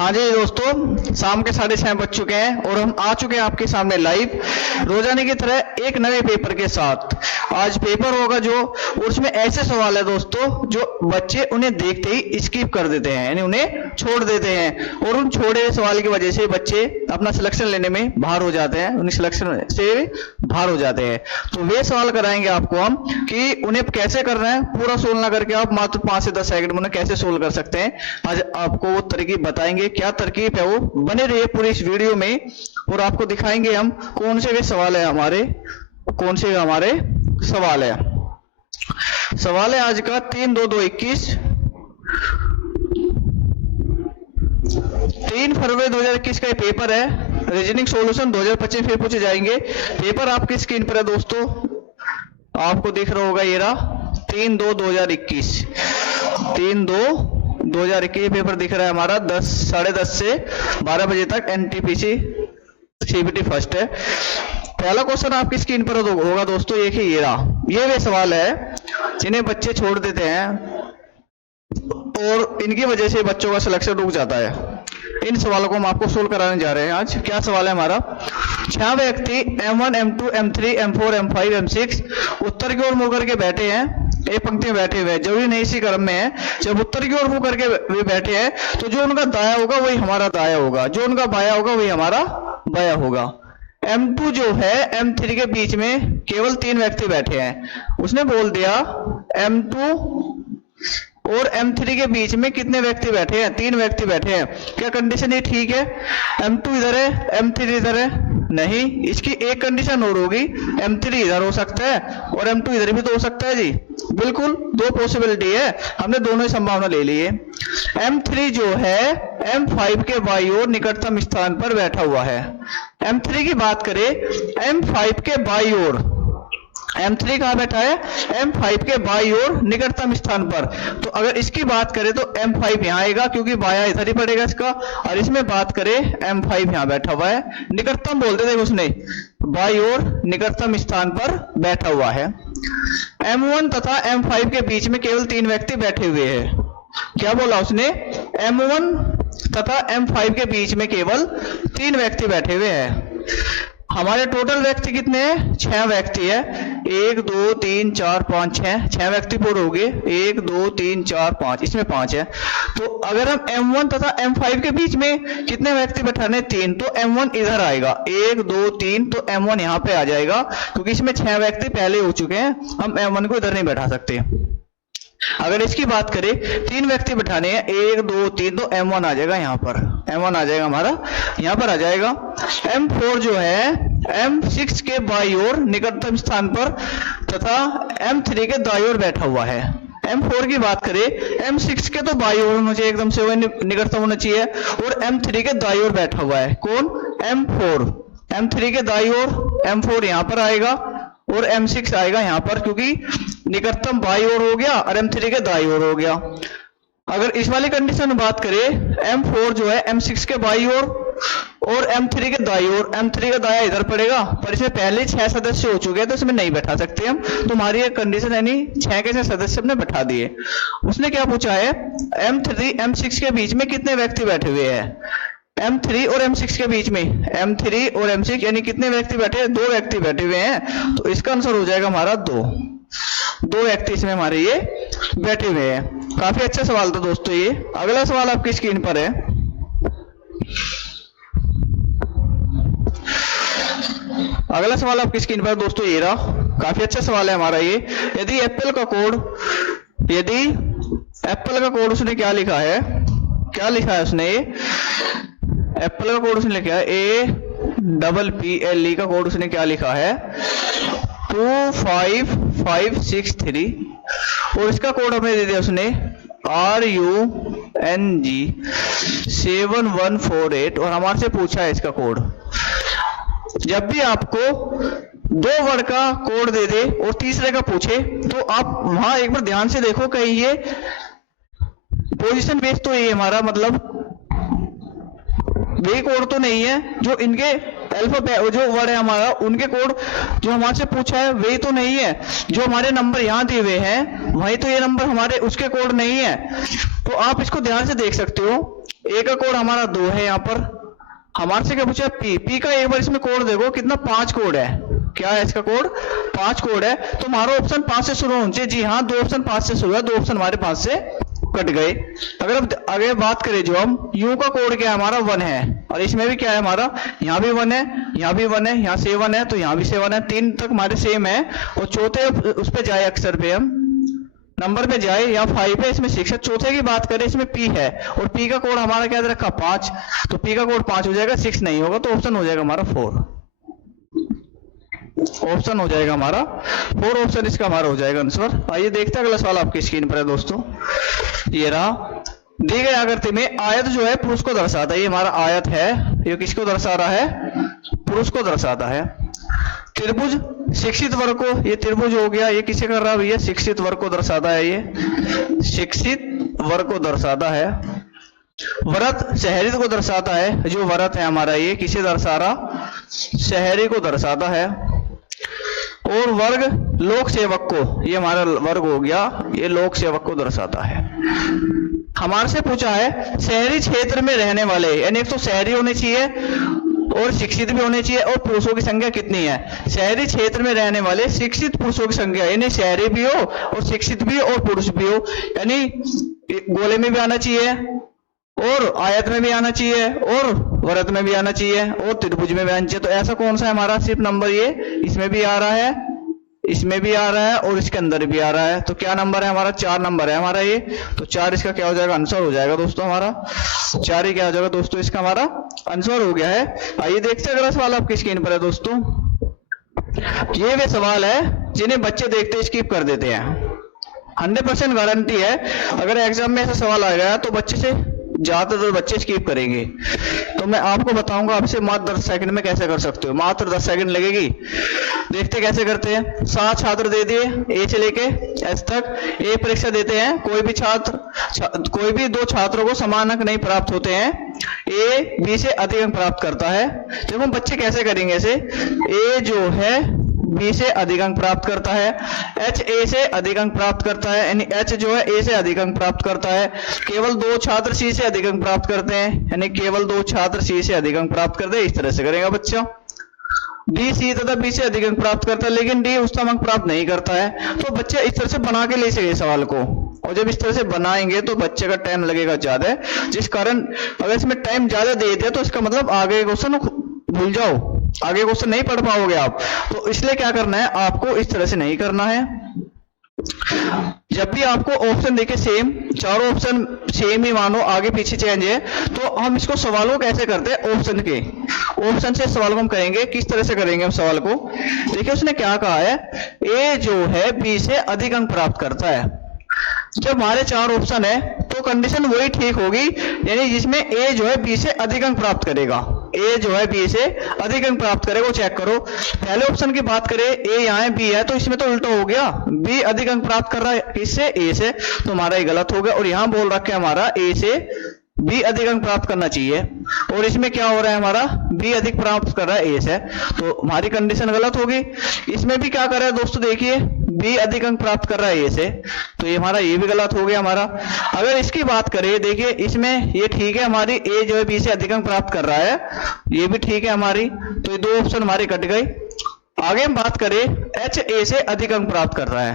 हाँ जी दोस्तों, शाम के 6:30 बज चुके हैं और हम आ चुके हैं आपके सामने लाइव रोजाना की तरह एक नए पेपर के साथ। आज पेपर होगा जो, और उसमें ऐसे सवाल है दोस्तों जो बच्चे उन्हें देखते ही स्किप कर देते हैं, यानी उन्हें छोड़ देते हैं, और उन छोड़े हुए सवाल की वजह से बच्चे अपना सिलेक्शन लेने में बाहर हो जाते हैं, उन्हें सिलेक्शन से बाहर हो जाते हैं। तो वे सवाल कराएंगे आपको हम कि उन्हें कैसे करना है, पूरा सोल्व ना करके आप मात्र 5 से 10 सेकंड में उन्हें कैसे सोल्व कर सकते हैं। आज आपको वो तरकीब बताएंगे, क्या तरकीब है वो, बने रहिए पूरी इस वीडियो में और आपको दिखाएंगे हम कौन से वे सवाल है हमारे, कौन से हमारे सवाल है। सवाल है आज का 3/2/2021, 3 फरवरी 2021 का ये पेपर है। रीजनिंग सॉल्यूशन 2025 फिर पूछे जाएंगे। पेपर आपकी स्क्रीन पर है दोस्तों, आपको दिख रहा होगा, ये रहा 3/2/2021, 3/2/2021 पेपर दिख रहा है हमारा 10 से 12 बजे तक। एनटीपीसी सीबीटी फर्स्ट है। पहला क्वेश्चन आपकी स्क्रीन पर होगा दोस्तों, ये रहा, ये वे सवाल है जिन्हें बच्चे छोड़ देते हैं और इनकी वजह से बच्चों का सिलेक्शन रुक जाता है। इन सवालों को हम आपको सोल्व कराने जा रहे हैं आज। क्या सवाल है हमारा, 6 व्यक्ति M1 M2 M3 M4 M5 M6 उत्तर की ओर मुड़ करके बैठे हैं, एक पंक्ति में बैठे हुए हैं, जरूरी नहीं इसी क्रम में है। जब उत्तर की ओर मुड़ करके वे बैठे हैं तो जो उनका दाया होगा वही हमारा दाया होगा, जो उनका बाया होगा वही हमारा बाया होगा। M2 जो है M3 के बीच में केवल 3 व्यक्ति बैठे हैं। उसने बोल दिया M2 और M3 के बीच में कितने व्यक्ति बैठे हैं, 3 व्यक्ति बैठे हैं। क्या कंडीशन ये ठीक है? M2 इधर है, M3 इधर है? नहीं, इसकी एक कंडीशन और होगी, M3 इधर हो सकता है और M2 इधर भी तो हो सकता है जी। बिल्कुल, 2 पॉसिबिलिटी है, हमने दोनों ही संभावना ले ली है। M3 जो है M5 के बाईं ओर निकटतम स्थान पर बैठा हुआ है। M3 की बात करें, M5 के बाईं ओर, M3 कहां बैठा है? M5 के बाईं ओर निकटतम स्थान पर। तो अगर इसकी बात करें तो M5 यहां आएगा क्योंकि बाया इधर ही पड़ेगा इसका, और इसमें बात करें M5 यहां बैठा हुआ है, निकटतम बोलते थे उसने, बाईं ओर निकटतम स्थान पर बैठा हुआ है। M1 तथा M5 के बीच में केवल 3 व्यक्ति बैठे हुए हैं। क्या बोला उसने? M1 तथा M5 के बीच में केवल 3 व्यक्ति बैठे हुए हैं। हमारे टोटल व्यक्ति कितने हैं? 6 व्यक्ति है। 1 2 3 4 5 6 व्यक्ति पूरे हो गए। 1 2 3 4 5, इसमें 5 है। तो अगर हम M1 तथा M5 के बीच में कितने व्यक्ति बैठाने? 3, तो M1 इधर आएगा। 1 2 3, तो M1 यहाँ पे आ जाएगा क्योंकि इसमें 6 व्यक्ति पहले हो चुके हैं, हम M1 को इधर नहीं बैठा सकते। अगर इसकी बात करें, 3 व्यक्ति बैठाने हैं, 1 2 3, तो M1 आ जाएगा यहाँ पर, M1 आ जाएगा हमारा यहाँ पर आ जाएगा। M4 जो है M6 के बाईं ओर निकटतम स्थान पर तथा M3 के दाईं ओर बैठा हुआ है। M4 की बात करें, M6 के तो बाईं ओर होना चाहिए, एकदम से वही निकटतम होना चाहिए, और M3 के दाईं ओर बैठा हुआ है। कौन? M4। M3 के दाईं ओर M4 यहाँ पर आएगा और M6 आएगा यहाँ पर, क्योंकि निकटतम बाईं ओर हो गया और M3 के दाईं ओर हो गया। अगर इस वाली कंडीशन में बात करें, M4 जो है M6 के बाईं ओर और M3 के दाईं ओर, M3 का दाया इधर पड़ेगा, पर इसमें पहले 6 सदस्य हो चुके हैं तो इसमें नहीं बैठा सकते हम, तो हमारी एक कंडीशन यानी 6 के 6 सदस्य हमने बैठा दिए। उसने क्या पूछा है? M3 M6 के बीच में कितने व्यक्ति बैठे हुए हैं? M3 और M6 के बीच में, M3 और M6 यानी कितने व्यक्ति बैठे हैं? 2 व्यक्ति बैठे हुए हैं, तो इसका आंसर हो जाएगा हमारा 2 व्यक्ति इसमें हमारे ये बैठे हुए हैं। काफी अच्छा सवाल था दोस्तों ये। अगला सवाल आपकी स्क्रीन पर है। अगला सवाल आपकी स्क्रीन पर दोस्तों ये रहा, काफी अच्छा सवाल है हमारा ये। यदि एप्पल का कोड उसने क्या लिखा है, क्या लिखा है उसने? एप्पल का कोड उसने लिखा है APPLE का कोड उसने क्या लिखा है? 25563, और इसका कोड हमें दे दिया उसने RUNG 7148, और हमारे से पूछा है इसका कोड। जब भी आपको 2 वर्ड का कोड दे दे और तीसरे का पूछे तो आप वहां एक बार ध्यान से देखो, कहीं ये पोजीशन बेस तो ये हमारा मतलब वही कोड तो नहीं है, जो इनके अल्फाबेट जो वर्ड है हमारा उनके कोड जो हमारे से पूछा है वही तो नहीं है। जो हमारे नंबर यहाँ दिए हुए हैं वही तो ये नंबर हमारे उसके कोड नहीं है। तो आप इसको ध्यान से देख सकते हो। ए का कोड हमारा 2 है यहाँ पर। हमारे से क्या पूछा? पी का एक बार इसमें कोड देखो कितना, 5 कोड है। क्या है इसका कोड? 5 कोड है। तो हमारा ऑप्शन 5 से शुरू होना चाहिए। जी हाँ, 2 ऑप्शन 5 से शुरू है, 2 ऑप्शन हमारे 5 से कट गए। अगर अब आगे बात करें, जो हम यू का कोड क्या है हमारा 1 है, और इसमें भी क्या है हमारा, यहाँ भी 1 है, यहाँ भी 1 है, यहाँ 7 है, तो यहाँ भी 7 है, 3 तक हमारे सेम है। और चौथे उस पे जाए, अक्षर पे हम नंबर पे जाए, यहाँ 5 है, इसमें 6 है। चौथे की बात करें, इसमें पी है, और पी का कोड हमारा क्या रखा? 5। तो पी का कोड 5 हो जाएगा, 6 नहीं होगा, तो ऑप्शन हो जाएगा हमारा 4। ऑप्शन हो जाएगा हमारा 4, ऑप्शन इसका हमारा हो जाएगा आंसर। आइए देखते हैं अगला सवाल आपकी स्क्रीन पर है दोस्तों। ये रहा, दी गई आकृति में आयत जो है पुरुष को दर्शाता है। ये हमारा आयत है, ये किसको दर्शा रहा है? पुरुष को दर्शाता है। त्रिभुज शिक्षित वर्ग को, ये त्रिभुज हो गया, ये किसे कर रहा है भैया? शिक्षित वर्ग को दर्शाता है, ये शिक्षित वर्ग को दर्शाता है। वृत्त शहरी को दर्शाता है, जो वृत्त है हमारा ये किसे दर्शा रहा? शहरी को दर्शाता है। और वर्ग लोक सेवक को, ये हमारा वर्ग हो गया, ये लोक सेवक को दर्शाता है। हमारे से पूछा है शहरी क्षेत्र में रहने वाले, यानी एक तो शहरी होने चाहिए और शिक्षित भी होने चाहिए, और पुरुषों की संख्या कितनी है? शहरी क्षेत्र में रहने वाले शिक्षित पुरुषों की संख्या, यानी शहरी भी हो और शिक्षित भी हो और पुरुष भी हो, यानी गोले में भी आना चाहिए और आयत में भी आना चाहिए और वृत्त में भी आना चाहिए और त्रिभुज में भी आना चाहिए। तो ऐसा कौन सा है हमारा? सिर्फ नंबर ये इसमें भी आ रहा है, इसमें भी आ रहा है और इसके अंदर भी आ रहा है। तो क्या नंबर है हमारा? 4 नंबर है हमारा ये। तो 4 इसका क्या हो जाएगा? आंसर हो जाएगा दोस्तों हमारा। 4 ही क्या हो जाएगा दोस्तों? इसका हमारा आंसर हो गया है। आइए देखते हैं अगला सवाल आपकी स्क्रीन पर है दोस्तों। ये वे सवाल है जिन्हें बच्चे देखते स्किप कर देते हैं। 100% गारंटी है, अगर एग्जाम में ऐसा सवाल आ गया तो बच्चे से ज्यादातर बच्चे स्किप करेंगे। तो मैं आपको बताऊंगा आपसे मात्र 10 सेकंड में कैसे कर सकते हो, मात्र 10 सेकंड लगेगी। देखते कैसे करते हैं। 7 छात्र दे दिए, ए से लेके एस तक। ए परीक्षा देते हैं, कोई भी 2 छात्रों को समान अंक नहीं प्राप्त होते हैं। ए बी से अधिक अंक प्राप्त करता है। देखो हम बच्चे कैसे करेंगे ऐसे, ए जो है बी से अधिक अंक प्राप्त करता है, एच ए से अधिक अंक प्राप्त करता है, यानी एच जो है ए से अधिक अंक प्राप्त करता है। केवल 2 छात्र सी से अधिक अंक प्राप्त करते हैं, यानी केवल 2 छात्र सी से अधिक अंक प्राप्त करते हैं। इस तरह से करेगा बच्चा। डी सी तथा बी से अधिक अंक प्राप्त करता है, लेकिन डी उच्चतम अंक प्राप्त नहीं करता है। तो बच्चे इस तरह से बना के ले सके सवाल को, और जब इस तरह से बनाएंगे तो बच्चे का टाइम लगेगा ज्यादा, जिस कारण अगर इसमें टाइम ज्यादा दे दिया तो इसका मतलब आगे क्वेश्चन भूल जाओ, आगे क्वेश्चन नहीं पढ़ पाओगे आप। तो इसलिए क्या करना है आपको, इस तरह से नहीं करना है। जब भी आपको ऑप्शन देखे सेम, चारों ऑप्शन सेम ही मानो, आगे पीछे चेंज है, तो हम इसको सवालों कैसे करते हैं? ऑप्शन से सवाल को हम करेंगे। किस तरह से करेंगे हम सवाल को? देखिए उसने क्या कहा है, ए जो है बी से अधिक अंक प्राप्त करता है। जब हमारे 4 ऑप्शन है तो कंडीशन वही ठीक होगी, यानी जिसमें ए जो है बी से अधिक अंक प्राप्त करेगा। ए जो है बी से अधिक अंक प्राप्त करेगा, वो चेक करो। पहले ऑप्शन की बात करें, ए यहाँ है, बी है, तो इसमें तो उल्टा हो गया, बी अधिक अंक प्राप्त कर रहा है किससे? ए से, तो हमारा ये गलत हो गया। और यहाँ बोल रखा है हमारा ए से बी अधिक अंक प्राप्त करना चाहिए, और इसमें क्या हो रहा है हमारा, बी अधिक प्राप्त कर रहा है ए से, तो हमारी कंडीशन गलत होगी। इसमें भी क्या कर रहा है दोस्तों, देखिए बी अधिक अंक प्राप्त कर रहा है ए से, तो ये हमारा ये भी गलत हो गया हमारा। अगर इसकी बात करें, देखिए इसमें ये ठीक है, हमारी ए जो है बी से अधिक अंक प्राप्त कर रहा है, ये भी ठीक है हमारी, तो ये 2 ऑप्शन हमारे कट गए। आगे हम बात करें, एच ए से अधिक अंक प्राप्त कर रहा है।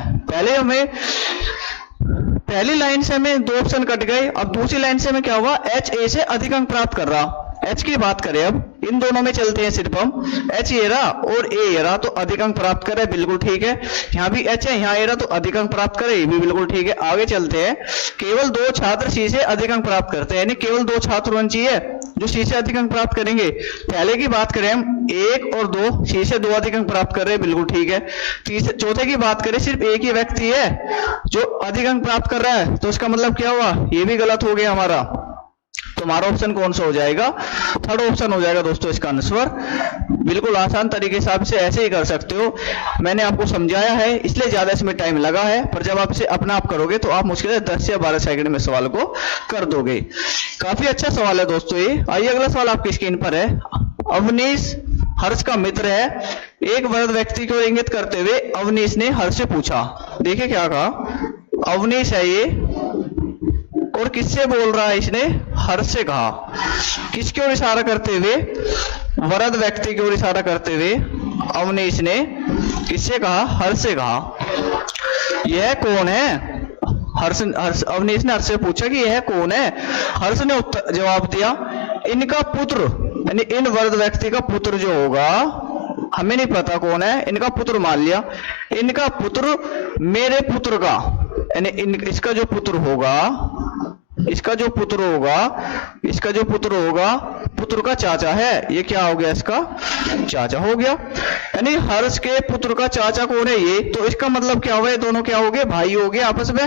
पहली लाइन से हमें 2 ऑप्शन कट गए। अब दूसरी लाइन से हमें क्या हुआ, एच ए से अधिक अंक प्राप्त कर रहा। एच की बात करें, अब इन दोनों में चलते हैं सिर्फ हम, एच ये रहा और ए ये रहा, तो अधिक अंक प्राप्त करे, बिल्कुल ठीक है। यहाँ भी एच है, यहाँ ए रहा, तो अधिक अंक प्राप्त करे, ये भी बिल्कुल ठीक है। आगे चलते हैं, केवल 2 छात्र सी से अधिक अंक प्राप्त करते हैं, यानी केवल 2 छात्र होने चाहिए जो सी से अधिक अंक प्राप्त करेंगे। पहले की बात करें हम, 1 और 2 सी से 2 अधिक अंक प्राप्त कर रहे हैं, बिल्कुल ठीक है। चौथे की बात करें, सिर्फ एक ही व्यक्ति है जो अधिक अंक प्राप्त कर रहा है, तो इसका मतलब क्या हुआ, ये भी गलत हो गया हमारा। तो हमारा ऑप्शन कौन सा हो जाएगा, 3rd ऑप्शन हो जाएगा दोस्तों इसका आंसर। बिल्कुल आसान तरीके से आप इसे ऐसे ही कर सकते हो, मैंने आपको समझाया है इसलिए ज्यादा इसमें टाइम लगा है, पर जब आप इसे अपना आप करोगे तो आप मुश्किल से 10 या 12 सेकंड में सवाल को कर दोगे। काफी अच्छा सवाल है दोस्तों ये। आइए अगला सवाल आपकी स्क्रीन पर है। अवनीश हर्ष का मित्र है। एक वृद्ध व्यक्ति को इंगित करते हुए अवनीश ने हर्ष से पूछा, देखिए क्या कहा, अवनीश है ये, और किससे बोल रहा है इसने? हर से कहा। किसकी ओर इशारा करते हुए? वृद्ध व्यक्ति की ओर इशारा करते हुए अवनीश ने किससे कहा? हर से कहा। यह कौन है? अवनीश ने हर्ष से पूछा कि यह कौन है? हर्ष ने जवाब दिया, इनका पुत्र, यानी इन वृद्ध व्यक्ति का पुत्र जो होगा, हमें नहीं पता कौन है, इनका पुत्र मान लिया, इनका पुत्र मेरे पुत्र का, यानी इसका जो पुत्र होगा, इसका जो पुत्र होगा पुत्र का चाचा है। ये क्या हो गया? इसका चाचा हो गया। यानी हर्ष के पुत्र का चाचा कौन है? ये। तो इसका मतलब क्या हुआ? दोनों क्या हो गए? भाई हो गए आपस में।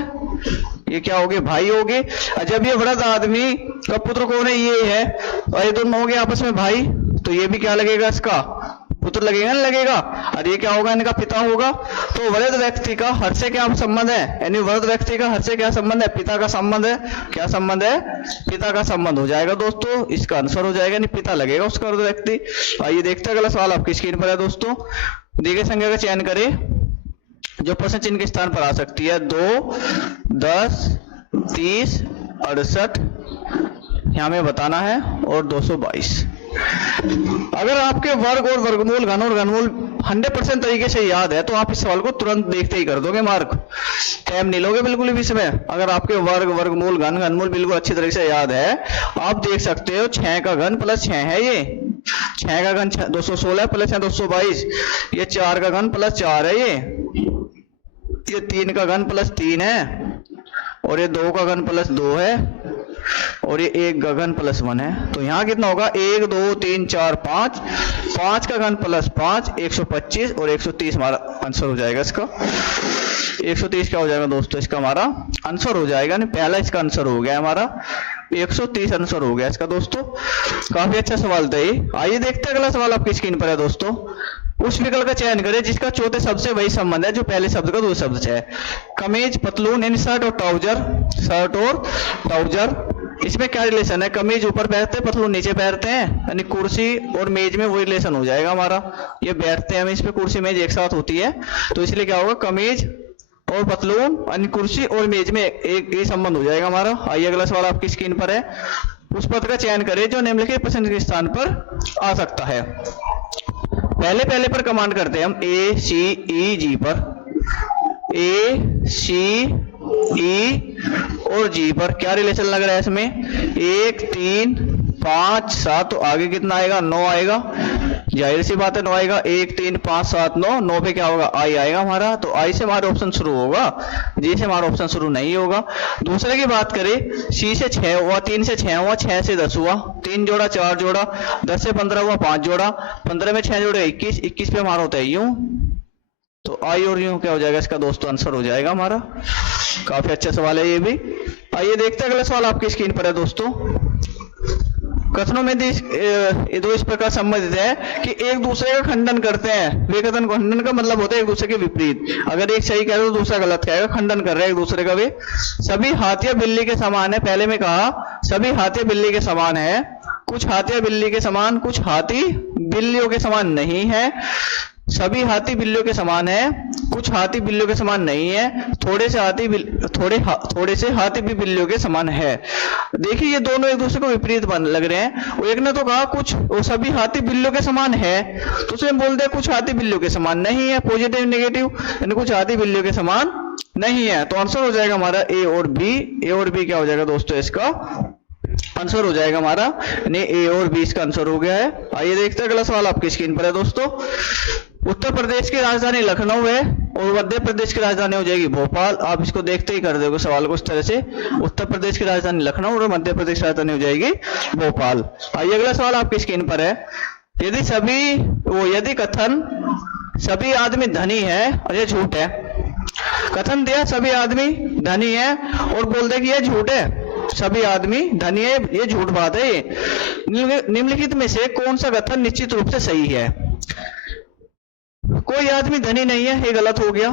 ये क्या हो गए? भाई हो गए। जब ये वृद्ध आदमी का पुत्र कौन है? ये है। और ये दोनों हो गए आपस में भाई, तो ये भी क्या लगेगा? इसका पुत्र लगेगा, नहीं लगेगा? और ये क्या होगा? इनका पिता होगा। तो वृद्ध व्यक्ति का हर से क्या संबंध है? यानी वृद्ध व्यक्ति का हर से क्या संबंध है? पिता का संबंध है। क्या संबंध है? पिता का संबंध हो जाएगा दोस्तों। इसका आंसर हो जाएगा, नहीं पिता लगेगा उसका वृद्ध व्यक्ति। आइए देखते हैं अगला सवाल आपकी स्क्रीन पर है दोस्तों। दी गई संख्या का चयन करें जो प्रश्न चिन्ह के स्थान पर आ सकती है। 2, 10, 30, 68 यहाँ में बताना है, और 222। अगर आपके वर्ग और वर्गमूल, घन और घनमूल 100% तरीके से याद है तो आप इस सवाल को तुरंत देखते ही कर दोगे मार्क। टाइम नहीं लोगे बिल्कुल भी इसमें। अगर आपके वर्ग, वर्गमूल, घन, घनमूल बिल्कुल अच्छी तरीके से याद है, आप देख सकते हो 6 का घन प्लस 6 है। ये 6 का घन 216 प्लस 222। ये 4 का घन प्लस 4 है। ये 3 का घन प्लस 3 है, और ये 2 का घन प्लस 2 है, और ये 1 का घन प्लस 1 है। तो यहाँ कितना होगा? 1, 2, 3, 4, 5। 5 का घन प्लस 5, 125, और 130 हमारा आंसर हो जाएगा इसका। 130 क्या हो जाएगा दोस्तों? इसका हमारा आंसर हो जाएगा। नहीं, पहला इसका आंसर हो गया हमारा, 130 आंसर हो गया इसका दोस्तों। काफी अच्छा सवाल था ये। आइए देखते हैं अगला सवाल आपकी स्क्रीन पर है दोस्तों। उस विकल्प का चयन करें जिसका चौथे शब्द से वही संबंध है जो पहले शब्द का दूसरे शब्द से है। कमीज, पतलून, यानी शर्ट और ट्राउजर। शर्ट और ट्राउजर, इसमें क्या रिलेशन है? कमीज ऊपर पहनते हैं, पतलून नीचे पहनते हैं, यानी कुर्सी और मेज में वही रिलेशन हो जाएगा हमारा। ये बैठते हैं हम इस पे, कुर्सी मेज एक साथ होती है, तो इसलिए क्या होगा? कमीज और पतलून, यानी कुर्सी और मेज में एक ये संबंध हो जाएगा हमारा। आइए अगला सवाल आपकी स्क्रीन पर है। उस पद का चयन करें जो निम्नलिखित प्रश्न के स्थान पर आ सकता है। पहले पर कमांड करते हैं हम A, C, E, G पर। A, C, E और G पर क्या रिलेशन लग रहा है इसमें? 1, 3, 5, 7, तो आगे कितना आएगा? 9 आएगा। जाहिर सी बात है 9 आएगा। 1, 3, 5, 7, 9। 9 पे क्या होगा? I आएगा हमारा। तो I से हमारा ऑप्शन शुरू होगा, G से हमारा ऑप्शन शुरू नहीं होगा। दूसरे की बात करें, C से 6 हुआ, 3 से 6 हुआ, 6 से 10 हुआ, 3 जोड़ा 4 जोड़ा, 10 से 15 हुआ, 5 जोड़ा, 15 में 6 जोड़े 21, 21 पे हमारा होता है यूं। तो आई और यूं क्या हो जाएगा इसका दोस्तों? आंसर हो जाएगा हमारा। काफी अच्छा सवाल है ये भी। आइए देखते हैं अगला सवाल आपकी स्क्रीन पर है दोस्तों। कथनों में ये दो इस प्रकार संबंधित है कि एक दूसरे का खंडन करते हैं। वे कथन, खंडन का मतलब होता है एक दूसरे के विपरीत। अगर एक सही कह रहे तो दूसरा गलत कहेगा, खंडन कर रहे हैं एक दूसरे का। वे सभी हाथिया बिल्ली के समान है। पहले में कहा सभी हाथिया बिल्ली के समान है, कुछ हाथिया बिल्ली के समान, कुछ हाथी बिल्लियों के समान नहीं है। सभी हाथी बिल्लियों के समान है, कुछ हाथी बिल्लियों के समान नहीं है, थोड़े से हाथी भी बिल्लियों के समान है। देखिए ये दोनों एक दूसरे को विपरीत लग रहे हैं। वो एक ने तो कहा कुछ वो सभी हाथी बिल्लियों के समान है, तो उसने बोल दिया कुछ हाथी बिल्लियों के समान नहीं है। पॉजिटिव नेगेटिव, यानी कुछ हाथी बिल्लियों के समान नहीं है। तो आंसर हो जाएगा हमारा ए और बी। ए और बी क्या हो जाएगा दोस्तों? इसका आंसर हो जाएगा हमारा, यानी ए और बी इसका आंसर हो गया है। आइए देखते हैं अगला सवाल आपकी स्क्रीन पर है दोस्तों। उत्तर प्रदेश की राजधानी लखनऊ है और मध्य प्रदेश की राजधानी हो जाएगी भोपाल। आप इसको देखते ही कर दोगे सवाल को इस तरह से। उत्तर प्रदेश की राजधानी लखनऊ और मध्य प्रदेश की राजधानी हो जाएगी भोपाल। आइए अगला सवाल आपकी स्क्रीन पर है। यदि कथन सभी आदमी धनी है और ये झूठ है। कथन दिया सभी आदमी धनी है और बोल दे कि ये झूठ है, सभी आदमी धनी है, ये झूठ बात है। ये निम्नलिखित में से कौन सा कथन निश्चित रूप से सही है? कोई आदमी धनी नहीं है, ये गलत हो गया।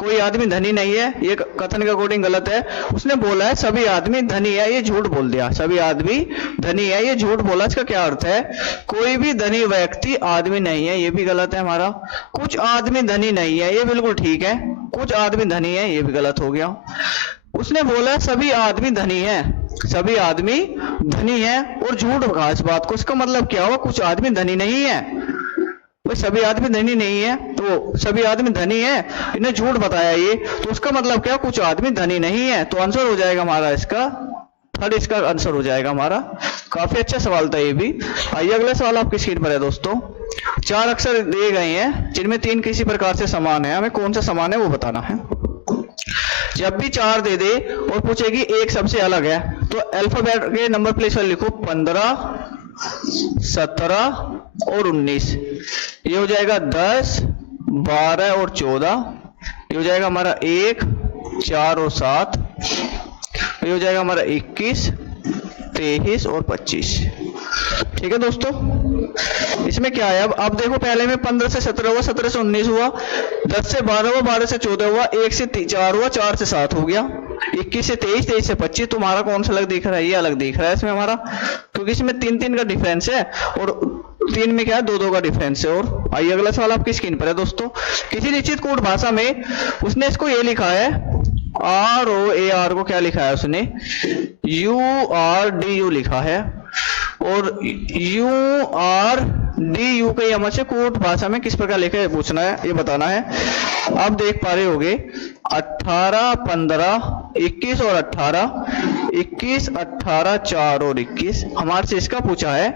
कोई आदमी धनी नहीं है, ये कथन के अकॉर्डिंग गलत है। उसने बोला है सभी आदमी धनी है, ये झूठ बोल दिया। सभी आदमी धनी है, ये झूठ बोला। इसका क्या अर्थ है? कोई भी धनी व्यक्ति आदमी नहीं है, ये भी गलत है हमारा। कुछ आदमी धनी नहीं है, ये बिल्कुल ठीक है। कुछ आदमी धनी है, ये भी गलत हो गया। उसने बोला सभी आदमी धनी हैं, सभी आदमी धनी हैं और झूठ कहा इस बात को। इसका मतलब क्या हुआ? कुछ आदमी धनी नहीं है। भाई सभी आदमी धनी नहीं है, तो सभी आदमी धनी है, इन्हें झूठ बताया ये, तो उसका मतलब क्या? कुछ आदमी धनी नहीं है। तो आंसर हो जाएगा हमारा इसका थर्ड, इसका आंसर हो जाएगा हमारा। काफी अच्छा सवाल था ये भी। आइए अगला सवाल आपकी स्क्रीन पर है दोस्तों। 4 अक्षर दिए गए हैं जिनमें 3 किसी प्रकार से समान है, हमें कौन सा समान है वो बताना है। जब भी 4 दे दे और पूछेगी एक सबसे अलग है, तो अल्फाबेट के नंबर प्लेस पर लिखो 15, 17 और 19। ये हो जाएगा 10, 12 और 14। ये हो जाएगा हमारा 1, 4 और 7। ये हो जाएगा हमारा 21, 23 और 25। ठीक है दोस्तों, इसमें क्या है? अब देखो पहले में 15 से 17 हुआ, 17 से 19 हुआ, 10 से 12 हुआ, 12 से 14 हुआ, 1 से 4 हुआ, 4 से 7 हो गया, 21 से 23, 23 से 25। तुम्हारा कौन सा अलग दिख रहा है? ये अलग दिख रहा है इसमें हमारा, क्योंकि इसमें 3-3 का डिफरेंस है और 3 में क्या है? 2-2 का डिफरेंस है। और आइए अगला सवाल आपकी स्क्रीन पर है दोस्तों। किसी निश्चित कोड भाषा में उसने इसको ये लिखा है ROAR को क्या लिखा है उसने? URDU लिखा है। और URDU के यमन से कोड भाषा में किस प्रकार लिखा है पूछना है, ये बताना है। आप देख पा रहे होगे 18, 15, 21 और 18, 21, 18, 4 और 21। हमारे से इसका पूछा है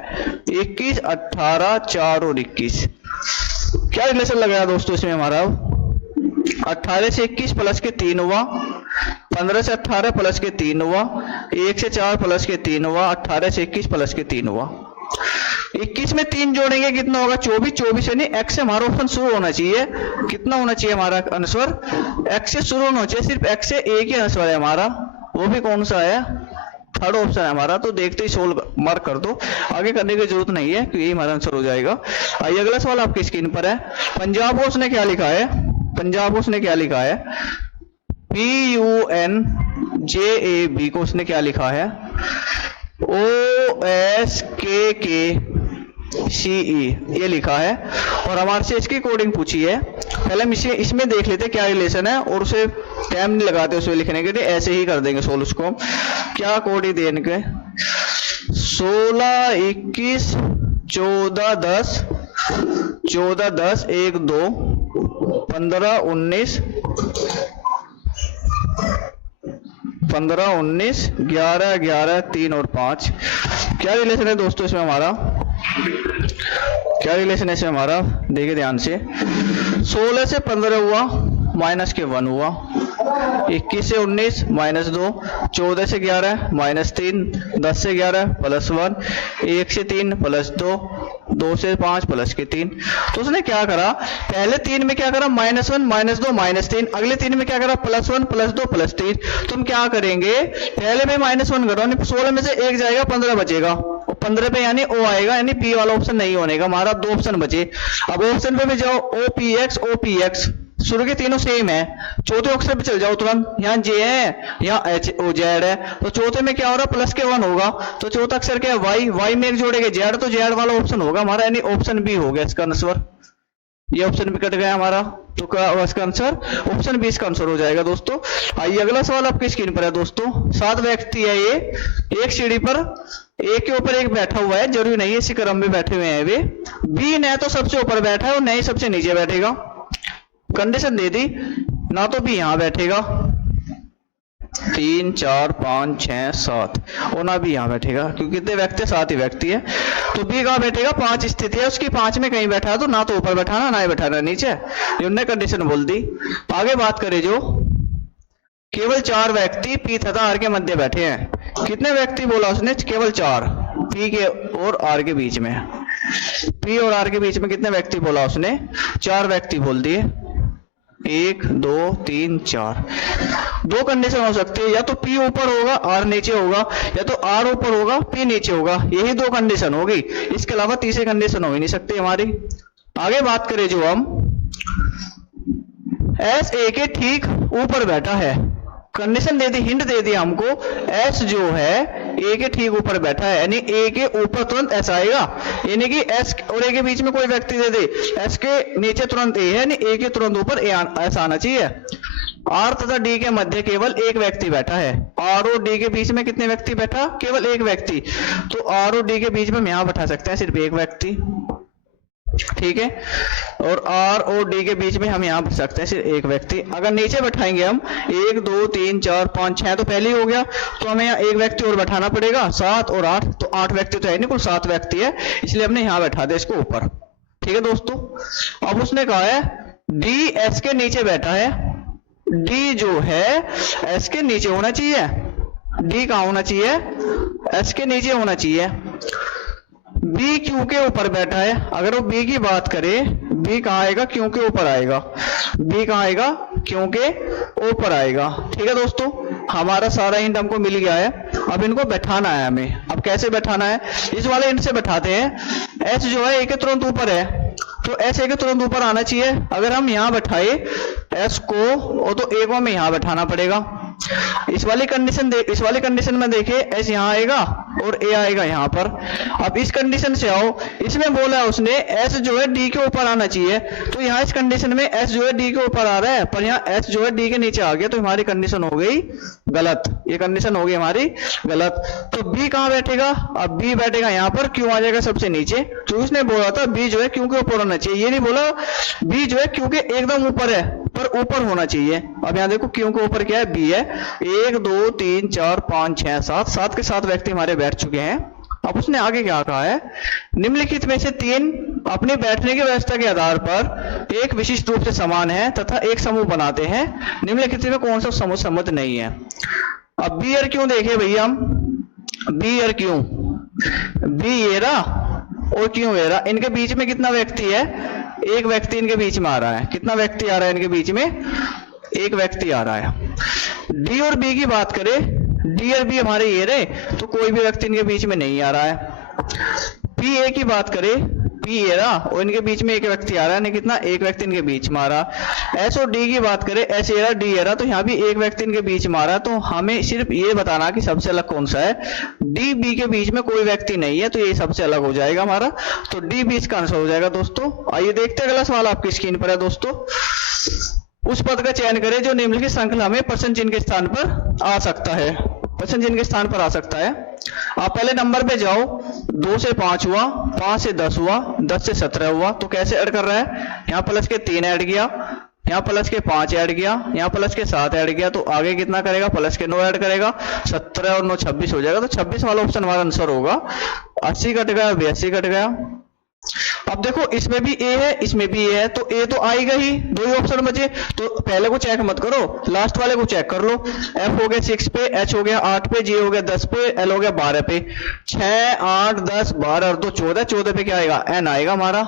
21, 18, 4 और 21। क्या रिलेशन लगाया दोस्तों इसमें हमारा? 18 से 21 प्लस के 3 हुआ, 15 से 18 प्लस के 3 हुआ, 1 से 4 प्लस के 3 हुआ, 18 से 21 प्लस के 3 हुआ। 21 में 3 जोड़ेंगे कितना होगा? 24। 24 यानी x से हमारा ऑप्शन शुरू होना चाहिए। कितना होना चाहिए हमारा आंसर? x से शुरू होना चाहिए। सिर्फ x से एक ही आंसर है हमारा, वो भी कौन सा है? थर्ड ऑप्शन है हमारा। तो देखते ही सोल्व मार्क कर दो, आगे करने की जरूरत नहीं है क्योंकि यही हमारा आंसर हो जाएगा। आइए अगला सवाल आपकी स्क्रीन पर है। पंजाब को उसने क्या लिखा है? पंजाब को उसने क्या लिखा है? PUNJAB को उसने क्या लिखा है? OSKKCE ये लिखा है। और हमारे से इसकी कोडिंग पूछी है। पहले हम इसमें देख लेते क्या रिलेशन है, और उसे टाइम नहीं लगाते उसे लिखने के लिए, ऐसे ही कर देंगे सोल्व उसको। क्या कोडिंग दे इनके? 16, 21, 14, 10, 14, 10, 1, 2, 15, 19, 15, 19, 11, 11, 3 और 5। क्या रिलेशन है दोस्तों इसमें हमारा? क्या रिलेशन है इसमें हमारा? देखिए ध्यान से। 16 से 15 हुआ, माइनस के 1 हुआ, 21 से 19 -2, 14 से 11 -3, 10 से 11 +1, 1 से 3 +2, 2 से 5 प्लस के 3। तो उसने क्या करा? पहले 3 में क्या करा? -1, -2, -3। अगले 3 में क्या करा? +1, +2, +3। तुम क्या करेंगे? पहले में -1 करो, 16 में से 1 जाएगा, 15 बचेगा, और 15 पे यानी O आएगा, यानी P वाला ऑप्शन नहीं होने का। हमारा 2 ऑप्शन बचे। अब ऑप्शन पे भी जाओ, OPX, OPX, शुरू के तीनों सेम है। चौथे अक्षर पे चल जाओ तुरंत, यहाँ J है, यहाँ HOZ है, तो चौथे में क्या हो रहा है? प्लस के 1 होगा, तो चौथा अक्षर क्या है? Y, Y में एक जोड़ेंगे Z, तो Z वाला ऑप्शन होगा हमारा, यानी ऑप्शन बी हो गया इसका आंसर। ये ऑप्शन भी कट गया हमारा, तो क्या होगा इसका आंसर? ऑप्शन बी इसका आंसर हो जाएगा दोस्तों। आइए अगला सवाल आपकी स्क्रीन पर है दोस्तों। 7 व्यक्ति है ये, एक सीढ़ी पर एक के ऊपर एक बैठा हुआ है, जरूरी नहीं है इसी क्रम में बैठे हुए हैं वे। बी न तो सबसे ऊपर बैठा है और न ही सबसे नीचे बैठेगा। कंडीशन दे दी, ना तो बी यहां बैठेगा 3, 4, 5, 6, 7, और ना भी यहां बैठेगा, क्योंकि कितने व्यक्ति? 7 ही व्यक्ति है। तो बी कहां बैठेगा? 5 स्थिति है उसकी, 5 में कहीं बैठा है, तो ना तो ऊपर बैठाना ना ही बैठाना नीचे। उन्होंने कंडीशन बोल दी। आगे बात करें, जो केवल 4 व्यक्ति पी तथा आर के मध्य बैठे हैं। कितने व्यक्ति बोला उसने? केवल 4, पी के और आर के बीच में। पी और आर के बीच में कितने व्यक्ति बोला उसने? 4 व्यक्ति बोल दिए। 1, 2, 3, 4। 2 कंडीशन हो सकती है, या तो P ऊपर होगा R नीचे होगा, या तो R ऊपर होगा P नीचे होगा। यही 2 कंडीशन होगी, इसके अलावा तीसरी कंडीशन हो ही नहीं सकती हमारी। आगे बात करें, जो हम S A के ठीक ऊपर बैठा है, कंडीशन दे दी, हिंट दे दी हमको, S जो है A के ठीक ऊपर बैठा है, यानी A के ऊपर तुरंत S आएगा, यानी कि S और A के बीच में कोई व्यक्ति दे दे, S के नीचे तुरंत A है, यानी A के तुरंत ऊपर S आना चाहिए। आर तथा डी के मध्य केवल एक व्यक्ति बैठा है। आर और डी के बीच में कितने व्यक्ति बैठा? केवल एक व्यक्ति। तो आर और डी के बीच में हम यहां बैठा सकते हैं सिर्फ एक व्यक्ति, ठीक है। और आर और डी के बीच में हम यहां बैठ सकते हैं सिर्फ एक व्यक्ति। अगर नीचे बैठाएंगे हम 1 2 3 4 5 6 तो पहले ही हो गया, तो हमें यहाँ एक व्यक्ति और बैठाना पड़ेगा, 7 और 8, तो 8 व्यक्ति तो है नहीं, कुल 7 व्यक्ति है, इसलिए हमने यहाँ बैठा दिया इसको ऊपर, ठीक है दोस्तों। अब उसने कहा है डी एस के नीचे बैठा है, डी जो है एस के नीचे होना चाहिए। डी कहाँ होना चाहिए? एस के नीचे होना चाहिए। बी क्यू के ऊपर बैठा है, अगर वो बी की बात करे, बी कहाँ आएगा? क्यू के ऊपर आएगा। बी कहाँ आएगा? क्यू के ऊपर आएगा, ठीक है दोस्तों। हमारा सारा हिंट हमको मिल गया है, अब इनको बैठाना है हमें। अब कैसे बैठाना है? इस वाले हिंट से बैठाते हैं। एच जो है ए के तुरंत ऊपर है, तो एच ए के तुरंत ऊपर आना चाहिए। अगर हम यहाँ बैठाए एस को, वो तो ए को हमें यहाँ बैठाना पड़ेगा। इस वाली कंडीशन में देखिए एस यहाँ आएगा और ए आएगा यहाँ पर। अब इस कंडीशन से आओ, इसमें बोला है उसने एस जो है डी के ऊपर आना चाहिए, तो यहाँ इस कंडीशन में एस जो है डी के ऊपर आ रहा है, पर यहाँ एस जो है डी के नीचे आ गया, तो हमारी कंडीशन हो गई गलत। ये कंडीशन हो गई हमारी गलत। तो बी कहाँ बैठेगा? अब बी बैठेगा यहाँ पर, क्यू आ जाएगा सबसे नीचे। तो उसने बोला था बी जो है क्यू के ऊपर होना चाहिए, ये नहीं बोला बी जो है क्यू के एकदम ऊपर है, पर ऊपर होना चाहिए। अब यहाँ देखो क्यू के ऊपर क्या है? बी है। 1 2 3 4 5 6 7, 7 के 7 व्यक्ति हमारे बैठ चुके हैं। अब उसने आगे क्या कहा है? निम्नलिखित में से 3 अपनी बैठने की व्यवस्था के आधार पर एक विशिष्ट रूप से समान है तथा एक समूह बनाते हैं, निम्नलिखित में कौन सा समूह सम्मत नहीं है? अब बी और क्यों देखे भैया हम, बी और क्यों, बी ये रहा और क्यों ये रहा, इनके बीच में कितना व्यक्ति है? एक व्यक्ति इनके बीच में आ रहा है। कितना व्यक्ति आ रहा है इनके बीच में? एक व्यक्ति आ रहा है। डी और बी की बात करें, डी और बी हमारे ये रहे, तो कोई भी व्यक्ति इनके बीच में नहीं आ रहा है। पी ए की बात करें, पी ए रहा और इनके बीच में एक व्यक्ति आ रहा है, नहीं कितना? एक व्यक्ति इनके बीच में आ रहा। एस और डी की बात करें, एस ए रहा डी ए रहा, तो यहाँ भी एक व्यक्ति इनके बीच में आ रहा है। तो हमें सिर्फ ये बताना कि सबसे अलग कौन सा है। डी बी के बीच में कोई व्यक्ति नहीं है, तो ये सबसे अलग हो जाएगा हमारा, तो डी बी इसका आंसर हो जाएगा दोस्तों। आइए देखते हैं अगला सवाल आपकी स्क्रीन पर है दोस्तों। उस पद का चयन करें जो निम्नलिखित श्रृंखला में प्रश्न चिन्ह के स्थान पर आ सकता है। प्रश्न चिन्ह के स्थान पर आ सकता है। आप पहले नंबर पे जाओ, 2 से 5 हुआ, 5 से 10 हुआ, 10 से 17 हुआ, तो कैसे ऐड कर रहा है? यहाँ प्लस के 3 ऐड किया, यहाँ प्लस के 5 ऐड किया, यहाँ प्लस के 7 ऐड किया, तो आगे कितना करेगा? प्लस के 9 ऐड करेगा, 17 और 9 26 हो जाएगा। तो 26 वाला ऑप्शन हमारा आंसर होगा। 80 कट गया, 82 कट गया। अब देखो इसमें भी ए है, इसमें भी ए है, तो ए तो आएगा ही, 2 ही ऑप्शन बचे। तो पहले को चेक मत करो, लास्ट वाले को चेक कर लो। एफ हो गया 6 पे, एच हो गया 8 पे, जी हो गया 10 पे, एल हो गया 12 पे। 6 8 10 12 और 2 14, 14 पे क्या आएगा? एन आएगा हमारा।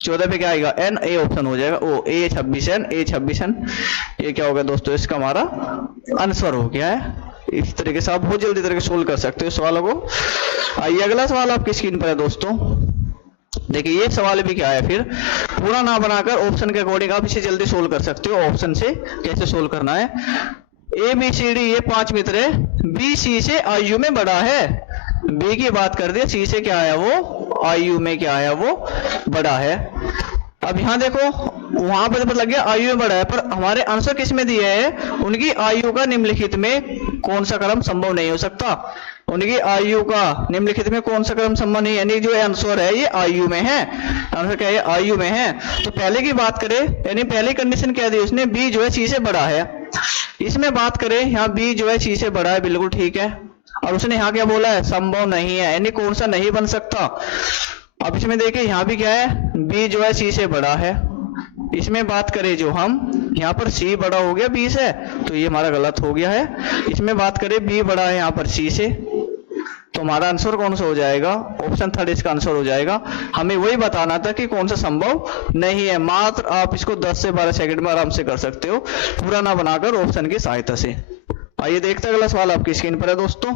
14 पे क्या आएगा? एन। ए ऑप्शन हो जाएगा। ओ ए 26 एन, ए 26 एन। ये क्या हो गया दोस्तों? इसका हमारा आंसर हो गया है। इस तरीके से आप बहुत जल्दी तरीके सोल्व कर सकते हो सवालों को। आइए अगला सवाल आपकी स्क्रीन पर है दोस्तों। देखिए ये सवाल भी क्या है, फिर पूरा ना बनाकर ऑप्शन के अकॉर्डिंग आप इसे जल्दी सोल्व कर सकते हो। ऑप्शन से कैसे सोल्व करना है? ए बी सी डी ये 5 मित्र है, बी सी से आयु में बड़ा है। बी की बात कर दी, सी से क्या आया? वो आयु में क्या आया? वो बड़ा है। अब यहाँ देखो वहां पर पता लग गया आयु में बड़ा है, पर हमारे आंसर किस में दिया है? उनकी आयु का निम्नलिखित में कौन सा क्रम संभव नहीं हो सकता? उनकी आयु का निम्नलिखित में कौन सा क्रम संभव नहीं, यानी जो आंसर है ये आयु में है। आंसर क्या है? आयु में है। तो पहले की बात करें, यानी पहली कंडीशन क्या दी उसने? बी जो है सी से बड़ा है। इसमें बात करें, यहाँ बी जो है सी से बड़ा है, बिल्कुल ठीक है। और उसने यहाँ क्या बोला है? संभव नहीं है, यानी कौन सा नहीं बन सकता। अब इसमें देखिए यहाँ भी क्या है? बी जो है सी से बड़ा है। इसमें बात करें जो हम यहाँ पर सी बड़ा हो गया बी से, तो ये हमारा गलत हो गया है। इसमें बात करें बी बड़ा है यहाँ पर सी से, तो हमारा आंसर कौन सा हो जाएगा? ऑप्शन 3 इसका आंसर हो जाएगा। हमें वही बताना था कि कौन सा संभव नहीं है। मात्र आप इसको 10 से 12 सेकंड में आराम से कर सकते हो, पूरा ना बनाकर ऑप्शन की सहायता से। आइए देखते हैं अगला सवाल आपकी स्क्रीन पर है दोस्तों।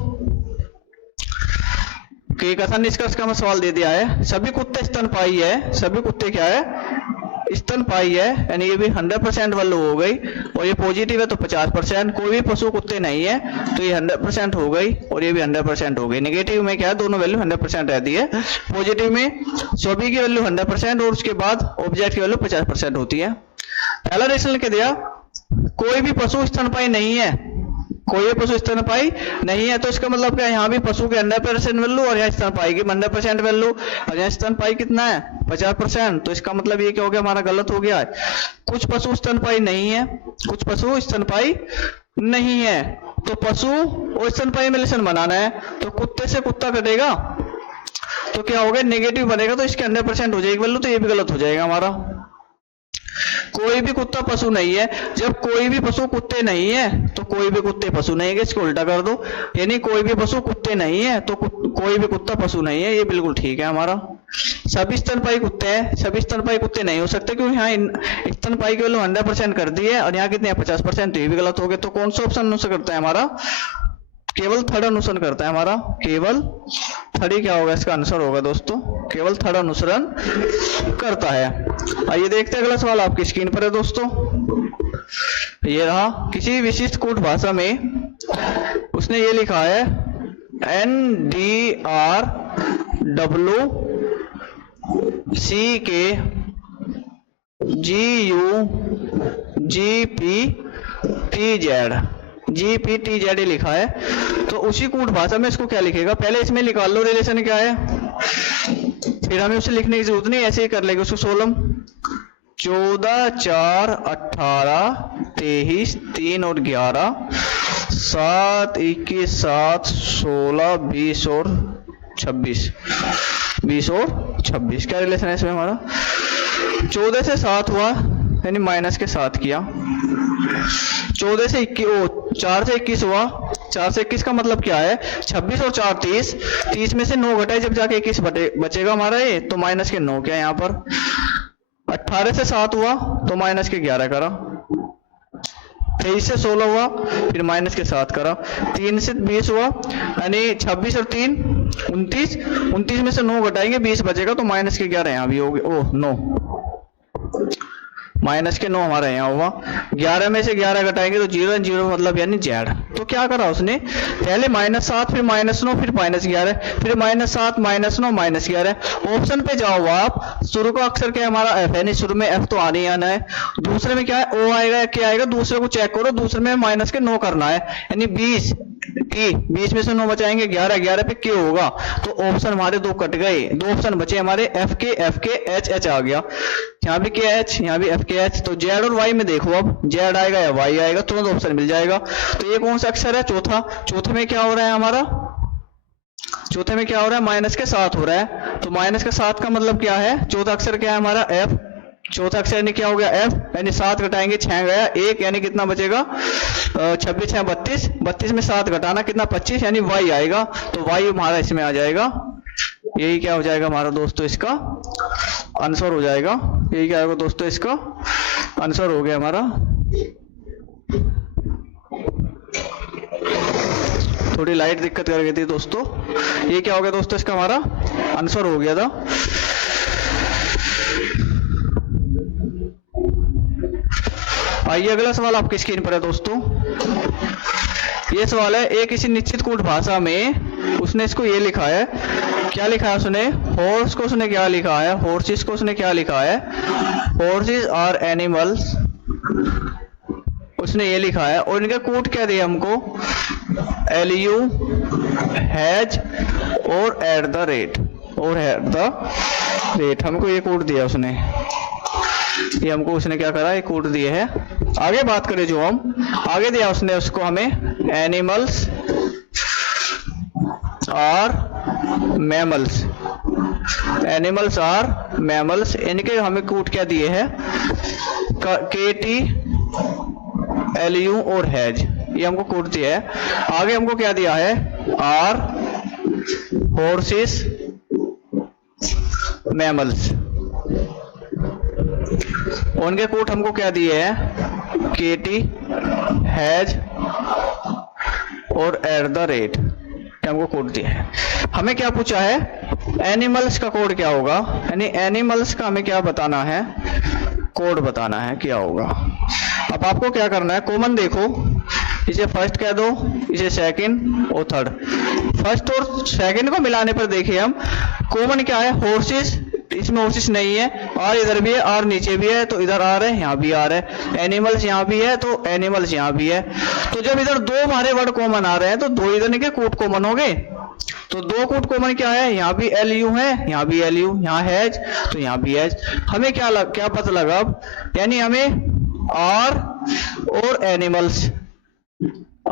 कि कथन निष्कर्ष का सवाल दे दिया है। सभी कुत्ते स्तनपायी है। सभी कुत्ते क्या है? स्तनपायी है, यानी ये भी 100% वैल्यू हो गई। और ये पॉजिटिव है तो 50%। कोई भी पशु कुत्ते नहीं है तो ये 100% हो गई, और ये भी 100% हो गई। नेगेटिव में क्या है? दोनों वैल्यू 100% रहती है। पॉजिटिव में सभी की वैल्यू 100% और उसके बाद ऑब्जेक्ट की वैल्यू 50% होती है। पहला रिएक्शन लिख दिया, कोई भी पशु स्तनपायी नहीं है, कोई भी पशु स्तनपायी नहीं है, तो इसका मतलब क्या, यहाँ भी पशु के 100% वैल्यू और यहाँ स्तनपायी की 100% वैल्यू, और यहाँ स्तनपायी कितना है 50%, तो इसका मतलब ये क्या हो गया, हमारा गलत हो गया है। कुछ पशु स्तनपायी नहीं है, कुछ पशु स्तनपायी नहीं है, तो पशु और स्तनपायी में रिलेशन बनाना है, तो कुत्ते से कुत्ता कटेगा तो क्या होगा, नेगेटिव बनेगा, तो इसके 100% हो जाएगी वैल्यू, तो ये भी गलत हो जाएगा हमारा। कोई भी कुत्ता पशु नहीं है, जब कोई भी पशु कुत्ते नहीं है तो कोई भी कुत्ते पशु नहीं है, इसको उल्टा कर दो, यानी कोई भी पशु कुत्ते नहीं है तो कोई भी कुत्ता पशु नहीं है, ये बिल्कुल ठीक है हमारा। सभी स्तनपायी कुत्ते हैं, सभी स्तनपायी कुत्ते नहीं हो सकते, क्योंकि यहाँ स्तनपायी की वैल्यू 100% कर दी है और यहाँ कितने 50%, तो ये भी गलत हो गया। तो कौन सा ऑप्शन अनुसरण करता है हमारा, केवल थर्ड अनुसरण करता है हमारा, केवल थर्ड ही क्या होगा, इसका आंसर होगा दोस्तों, केवल थर्ड अनुसरण करता है। आइए देखते हैं अगला सवाल आपकी स्क्रीन पर है दोस्तों, ये रहा। किसी विशिष्ट कूट भाषा में उसने ये लिखा है NDRWCKGUGPTZ लिखा है, तो उसी कूट भाषा में इसको क्या लिखेगा, पहले इसमें निकाल लो रिलेशन क्या है, फिर हमें उसे लिखने की जरूरत नहीं, ऐसे ही कर लेंगे उसको। सोलम 14 4 18 23 3 और 11 7 21 7 16 20 और 26 20 और 26, क्या रिलेशन है इसमें हमारा, 14 से 7 हुआ यानी माइनस के 7 किया, 14 से 21 4 से 21 हुआ, 4 से 21 का मतलब क्या है 26 और 4 30, 30 में से 9 घटाए जब जाके 21 बचेगा हमारा ये, तो माइनस के 9 क्या यहाँ पर। 18 से 7 हुआ तो माइनस के 11 करा, 23 से 16 हुआ फिर माइनस के 7 करा, 3 से 20 हुआ यानी 26 और 3 29, 29 में से 9 घटाएंगे 20 बचेगा, तो माइनस के 11 यहाँ भी हो गए, ओह 9 माइनस के 9 हमारा यहाँ हुआ, 11 में से 11 घटाएंगे तो 0 0 मतलब यानी जेड। तो क्या करा उसने, पहले -7 फिर -9 फिर -11 फिर -7 -9 -11। ऑप्शन पे जाओ आप, शुरू का अक्षर क्या है हमारा एफ, यानी शुरू में एफ तो आने ही आना है, दूसरे में क्या है ओ आएगा, क्या आएगा, दूसरे को चेक करो, दूसरे में माइनस के 9 करना है, यानी 20 की 20 में से 9 बचाएंगे 11, 11 पे के होगा, तो ऑप्शन हमारे 2 कट गए, 2 ऑप्शन बचे हमारे एफ के एच एच आ गया, यहाँ भी के एच यहाँ भी एफ के एच, तो जेड और वाई में देखो, अब जेड आएगा या वाई आएगा, तुरंत ऑप्शन मिल जाएगा। तो ये कौन सा अक्षर है, चौथा, चौथे में क्या हो रहा है हमारा, चौथे में क्या हो रहा है माइनस के 7 हो रहा है, तो माइनस के 7 का मतलब क्या है, चौथा अक्षर क्या है हमारा एफ, चौथा अक्षर यानी क्या हो गया एफ, यानी 7 घटाएंगे 6 गया 1, यानी कितना बचेगा 26 6 32, 32 में 7 घटाना कितना 25, यानी वाई आएगा, तो वाई हमारा इसमें आ जाएगा, यही क्या हो जाएगा हमारा दोस्तों इसका आंसर हो जाएगा, यही क्या होगा दोस्तों इसका आंसर हो गया हमारा। थोड़ी लाइट दिक्कत कर गई थी दोस्तों, ये क्या हो गया दोस्तों इसका हमारा आंसर हो गया था। आइए अगला सवाल आपकी स्क्रीन पर है दोस्तों, ये सवाल है, एक किसी निश्चित कूट भाषा में उसने इसको ये लिखा है, क्या लिखा है उसने, हॉर्स को उसने क्या लिखा है, हॉर्सेस को उसने क्या लिखा है, हॉर्सेस आर एनिमल्स उसने ये लिखा है, और इनका कूट क्या दिया हमको, LU हैज और एट द रेट, और एट द रेट हमको ये कूट दिया उसने, ये हमको उसने क्या करा, ये कोड दिए है। आगे बात करें जो हम आगे दिया उसने उसको हमें, animals are mammals, animals are mammals, इनके हमें कोड क्या दिए है, KT LU और हैज, ये हमको कोड दिया है। आगे हमको क्या दिया है, आर हॉर्सेस मैमल्स, उनके कोट हमको क्या दिए हैं, KT हैज और एट द रेट, हमको कोड दिया है। हमें क्या पूछा है, एनिमल्स का कोड क्या होगा, यानी एनिमल्स का हमें क्या बताना है, कोड बताना है क्या होगा। अब आपको क्या करना है, कॉमन देखो, इसे फर्स्ट कह दो, इसे सेकंड और थर्ड, फर्स्ट और सेकंड को मिलाने पर देखिए हम कॉमन क्या है, हॉर्सेस इसमें होर्सिस नहीं है, आर इधर भी है, आर नीचे भी है, तो इधर आर है, यहाँ भी आर है, एनिमल्स यहाँ भी है, तो एनिमल्स यहाँ भी है। तो जब इधर दो हमारे वर्ड कॉमन आ रहे हैं तो दो इधर के कूट कॉमन हो गए। तो दो कूट कॉमन क्या है, यहाँ भी एल यू है, यहाँ भी एल यू, यहाँ हैज तो यहाँ भी हैज। हमें क्या पता लगा अब, यानी हमें आर और एनिमल्स,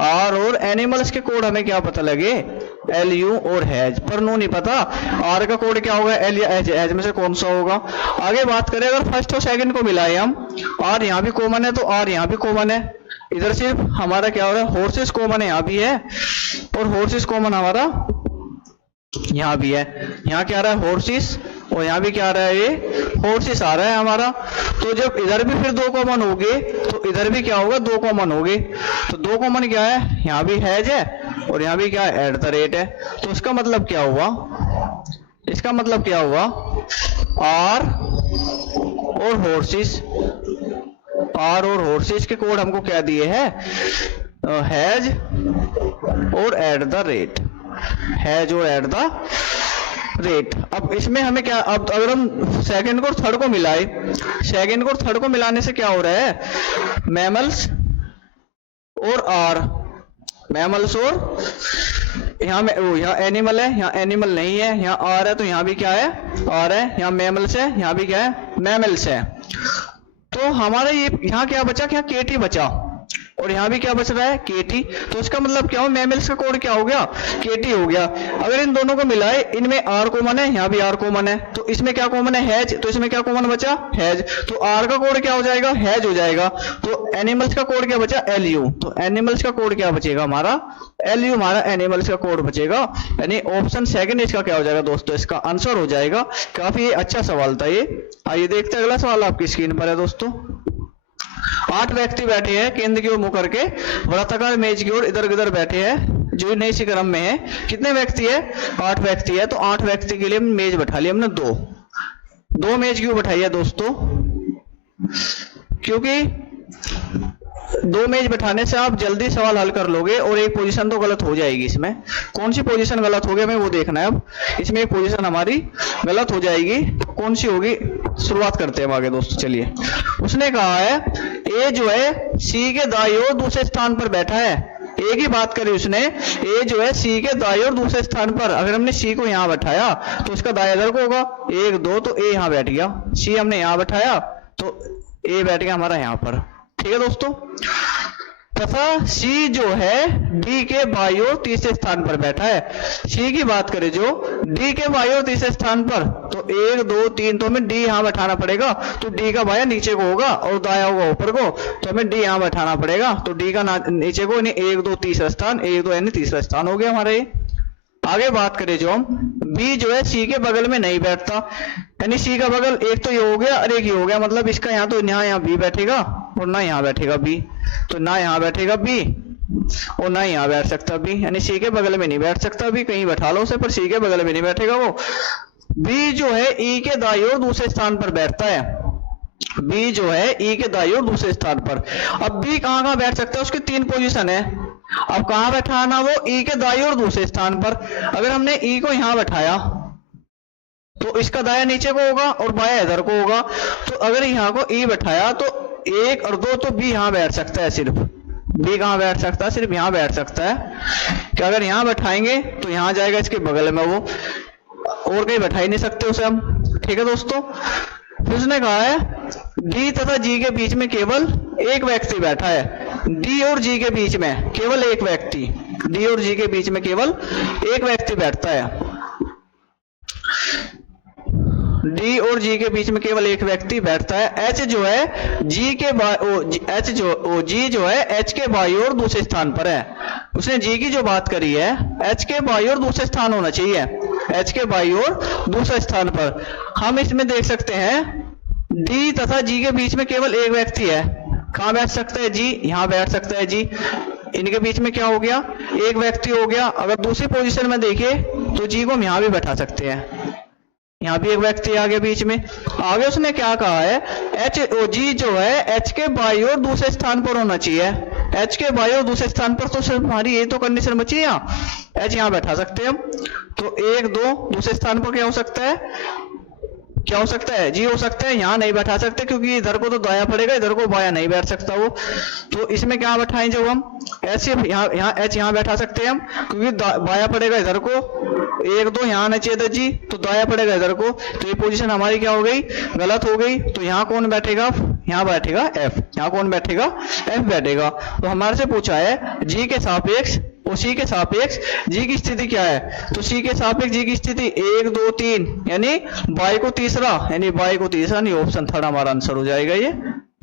आर और एनिमल्स के कोड हमें क्या पता लगे, एल यू और हैज, पर नो नहीं पता आर का कोड क्या होगा, एल या एज, एज में से कौन सा होगा। आगे बात करें अगर फर्स्ट और सेकंड को मिलाए हम, आर यहाँ भी कॉमन है तो आर यहाँ भी कॉमन है, इधर सिर्फ हमारा क्या हो रहा है, हॉर्सेस कॉमन है, यहाँ भी है, और हॉर्सेस कॉमन हमारा यहाँ भी है, यहाँ क्या आ रहा है हॉर्सेस, और यहाँ भी क्या आ रहा है, ये हॉर्सेस आ रहा है हमारा। तो जब इधर भी फिर दो कॉमन हो गए तो इधर भी क्या होगा, दो कॉमन हो गए। तो दो कॉमन क्या है, यहाँ भी हैज है और यहाँ भी क्या है, एट द रेट है। तो इसका मतलब क्या हुआ, इसका मतलब क्या हुआ, आर और हॉर्सेस, आर और हॉर्सेस के कोड हमको क्या दिए हैं, हैज और एट द रेट, हैज और एट द रेट। अब इसमें हमें क्या, अब अगर हम सेकंड को और थर्ड को मिलाए, सेकंड को और थर्ड को मिलाने से क्या हो रहा है, मैमल्स और आर, मैमल्स और यहाँ एनिमल है, यहाँ एनिमल नहीं है, यहाँ आर है तो यहाँ भी क्या है, आर है, यहाँ मैमल्स है, यहाँ भी क्या है, मैमल्स है। तो हमारा ये यहाँ क्या बचा, क्या केटी बचा, और यहाँ भी क्या बच रहा है, केटी। तो इसका मतलब क्या हो, मैमल्स का कोड क्या हो गया, केटी हो गया। अगर इन दोनों को मिलाए, इनमें आर कॉमन है, यहाँ भी आर कॉमन है, तो इसमें क्या कॉमन है, हैज, तो इसमें क्या कॉमन बचा, हैज। तो आर का कोड क्या हो जाएगा, हैज हो जाएगा। तो एनिमल्स का कोड क्या बचा, एल यू, तो एनिमल्स का कोड क्या बचेगा हमारा, एल यू, हमारा एनिमल्स का कोड बचेगा। यानी ऑप्शन सेकंड इसका क्या हो जाएगा दोस्तों, इसका आंसर हो जाएगा। काफी अच्छा सवाल था ये। आइए देखते हैं अगला सवाल आपकी स्क्रीन पर है दोस्तों। 8 व्यक्ति बैठे हैं केंद्र की ओर मुंह करके, वृत्ताकार मेज की ओर इधर उधर बैठे हैं, जो नई सी क्रम में है। कितने व्यक्ति है, 8 व्यक्ति है। तो 8 व्यक्ति के लिए मेज बैठा लिया हमने, दो मेज क्यों बैठाई है दोस्तों, क्योंकि 2 मेज बैठाने से आप जल्दी सवाल हल कर लोगे और एक पोजीशन तो गलत हो जाएगी। इसमें कौन सी पोजीशन गलत होगी हमें वो देखना है। अब इसमें एक पोजीशन हमारी गलत हो जाएगी, कौन सी होगी, शुरुआत करते हैं आगे दोस्तों। चलिए, उसने कहा है ए जो है सी के दाईं ओर दूसरे स्थान पर बैठा है। ए की बात करी उसने, ए जो है सी के दाईं ओर दूसरे स्थान पर। अगर हमने सी को यहाँ बैठाया तो इसका दायां इधर को होगा, 1 2, तो ए यहाँ बैठ गया। सी हमने यहाँ बैठाया तो ए बैठ गया हमारा यहाँ पर। ठीक है दोस्तों। तथा सी जो है डी के बाईं ओर तीसरे स्थान पर बैठा है। सी की बात करें जो डी के बाईं ओर तीसरे स्थान पर, तो 1 2 3, तो हमें डी यहाँ बैठाना पड़ेगा। तो डी का बायां नीचे को होगा और दायां होगा ऊपर को, तो हमें डी यहाँ बैठाना पड़ेगा। तो डी का नीचे को, यानी 1 2 तीसरा स्थान, 1 2 यानी तीसरा स्थान हो गया हमारा ये। आगे बात करें जो हम, बी जो है सी के बगल में नहीं बैठता, यानी सी का बगल एक तो ये हो गया और एक ये हो गया, मतलब इसका यहाँ तो यहाँ बी बैठेगा और ना यहाँ बैठेगा बी, तो ना यहाँ बैठेगा बी और ना यहाँ बैठ सकता बी, यानी सी के बगल में नहीं बैठ सकता बी। कहीं बैठा लो उसे, पर सी के बगल में नहीं बैठेगा वो। बी जो है ई के दाईं ओर दूसरे स्थान पर बैठता है। बी जो है ई के दाईं ओर दूसरे स्थान पर। अब बी कहाँ बैठ सकता है, उसकी 3 पोजीशन है। अब कहाँ बैठा ना वो, ई के दाईं ओर दूसरे स्थान पर। अगर हमने ई को यहाँ बैठाया तो इसका दाया नीचे को होगा और बाया इधर को होगा। तो अगर यहाँ को ई बैठाया तो 1 और 2, तो बी यहाँ बैठ सकता है। सिर्फ बी कहाँ बैठ सकता है, सिर्फ यहाँ बैठ सकता है। कि अगर यहाँ बैठाएंगे तो यहाँ जाएगा इसके बगल में वो, और कहीं बैठा ही नहीं सकते उसे हम। ठीक है दोस्तों। फिर उसने कहा है डी तथा जी के बीच में केवल एक व्यक्ति बैठा है। डी और जी के बीच में केवल एक व्यक्ति, डी और जी के बीच में केवल एक व्यक्ति बैठता है। डी और जी के बीच में केवल एक व्यक्ति बैठता है। एच जो है जी के एच जो जी जो है एच के बाईं ओर दूसरे स्थान पर है। उसने जी की जो बात करी है, एच के बाईं ओर दूसरे स्थान होना चाहिए, एच के बाईं ओर दूसरे स्थान पर। हम इसमें देख सकते हैं डी तथा जी के बीच में केवल एक व्यक्ति है। कहाँ बैठ सकता है जी, यहाँ बैठ सकता है जी। इनके बीच में क्या हो गया, एक व्यक्ति हो गया। अगर दूसरी पोजीशन में देखें तो जी को हम यहाँ भी बैठा सकते हैं, यहाँ भी एक व्यक्ति आ गया बीच में। आगे उसने क्या कहा है, एच ओ जी जो है एच के बाईं ओर दूसरे स्थान पर होना चाहिए। एच के बाईं ओर दूसरे स्थान पर, तो सिर्फ हमारी ये तो कंडीशन बची है, यहाँ एच यहाँ बैठा सकते हैं हम। तो 1 2 दूसरे स्थान पर क्या हो सकता है, क्या हो सकता है, जी हो सकता है। यहाँ नहीं बैठा सकते क्योंकि इधर को तो दाया पड़ेगा, इधर को बाया नहीं बैठ सकता वो। तो इसमें क्या बैठाएं जब हम ऐसे, यहाँ एच यहाँ बैठा सकते हैं हम क्योंकि बाया पड़ेगा इधर को, 1 2 यहाँ आना चाहिए था जी, तो दाया पड़ेगा इधर को, तो ये पोजीशन हमारी क्या हो गई, गलत हो गई। तो यहाँ कौन बैठेगा, यहाँ बैठेगा एफ, यहाँ कौन बैठेगा, एफ बैठेगा। तो हमारे से पूछा है जी के सापेक्ष और सी के सापेक्ष जी की स्थिति क्या है, तो सी के सापेक्ष जी की स्थिति 1 2 3 यानी बाई को तीसरा, यानी बाई को तीसरा, नहीं ऑप्शन थर्ड हमारा आंसर हो जाएगा ये,